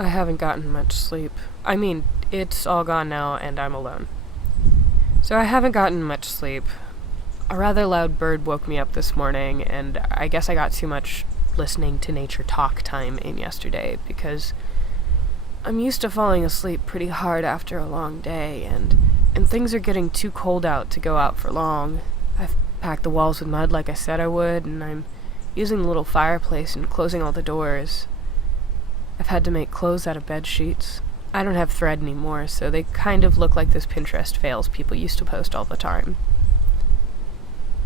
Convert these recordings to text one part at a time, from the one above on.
I haven't gotten much sleep. I mean, it's all gone now and I'm alone. So I haven't gotten much sleep. A rather loud bird woke me up this morning, and I guess I got too much listening to nature talk time in yesterday because I'm used to falling asleep pretty hard after a long day, and things are getting too cold out to go out for long. I've packed the walls with mud like I said I would, and I'm using the little fireplace and closing all the doors. I've had to make clothes out of bed sheets. I don't have thread anymore, so they kind of look like those Pinterest fails people used to post all the time.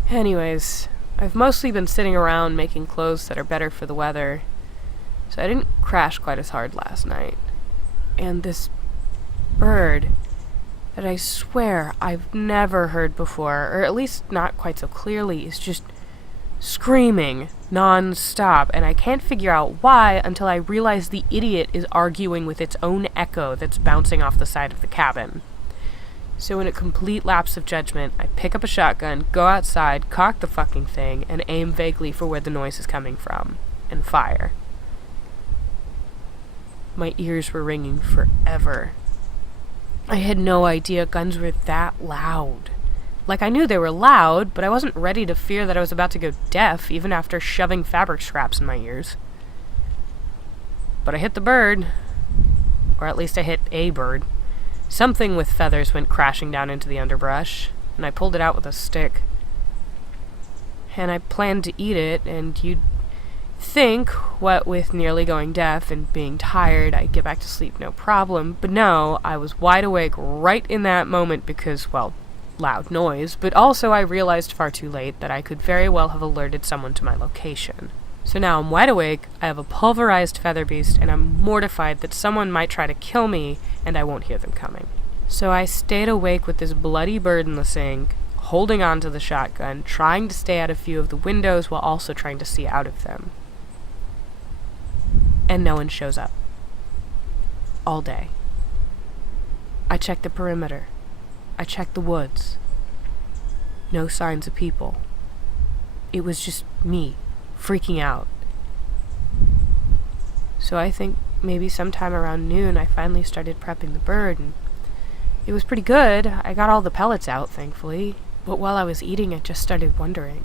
Anyways, I've mostly been sitting around making clothes that are better for the weather, so I didn't crash quite as hard last night. And this bird that I swear I've never heard before, or at least not quite so clearly, is just screaming non-stop, and I can't figure out why until I realize the idiot is arguing with its own echo that's bouncing off the side of the cabin. So in a complete lapse of judgment, I pick up a shotgun, go outside, cock the fucking thing, and aim vaguely for where the noise is coming from, and fire. My ears were ringing forever. I had no idea guns were that loud. Like, I knew they were loud, but I wasn't ready to fear that I was about to go deaf, even after shoving fabric scraps in my ears. But I hit the bird. Or at least I hit a bird. Something with feathers went crashing down into the underbrush, and I pulled it out with a stick. And I planned to eat it, and you'd think, what with nearly going deaf and being tired, I'd get back to sleep no problem. But no, I was wide awake right in that moment because, well, loud noise, but also I realized far too late that I could very well have alerted someone to my location. So now I'm wide awake, I have a pulverized feather beast, and I'm mortified that someone might try to kill me, and I won't hear them coming. So I stayed awake with this bloody bird in the sink, holding on to the shotgun, trying to stay out of view of the windows while also trying to see out of them. And no one shows up. All day. I checked the perimeter. I checked the woods. No signs of people. It was just me, freaking out. So I think maybe sometime around noon I finally started prepping the bird, and it was pretty good. I got all the pellets out, thankfully. But while I was eating, I just started wondering,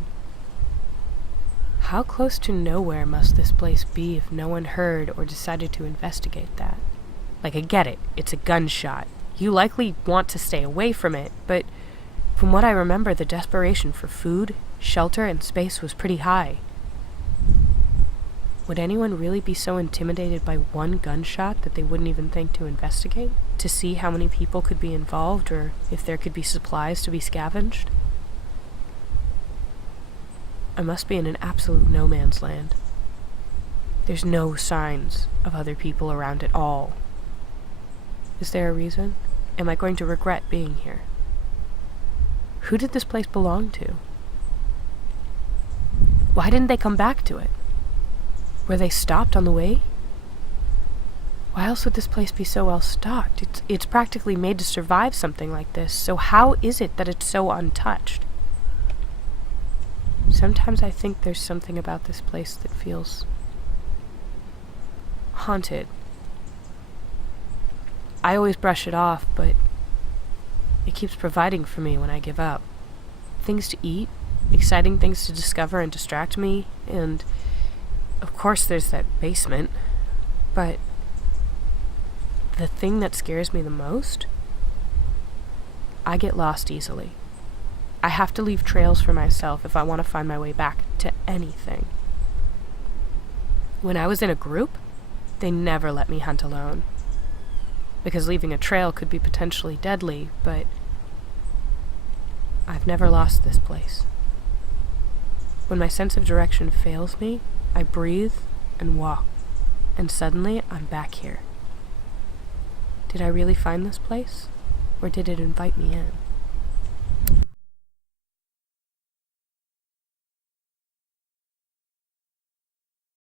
how close to nowhere must this place be if no one heard or decided to investigate that? Like, I get it, it's a gunshot. You likely want to stay away from it, but from what I remember, the desperation for food, shelter, and space was pretty high. Would anyone really be so intimidated by one gunshot that they wouldn't even think to investigate? To see how many people could be involved, or if there could be supplies to be scavenged? I must be in an absolute no man's land. There's no signs of other people around at all. Is there a reason? Am I going to regret being here? Who did this place belong to? Why didn't they come back to it? Were they stopped on the way? Why else would this place be so well stocked? It's practically made to survive something like this, so how is it that it's so untouched? Sometimes I think there's something about this place that feels haunted. I always brush it off, but it keeps providing for me when I give up. Things to eat, exciting things to discover and distract me, and of course there's that basement, but the thing that scares me the most? I get lost easily. I have to leave trails for myself if I want to find my way back to anything. When I was in a group, they never let me hunt alone, because leaving a trail could be potentially deadly, but I've never lost this place. When my sense of direction fails me, I breathe and walk, and suddenly I'm back here. Did I really find this place, or did it invite me in?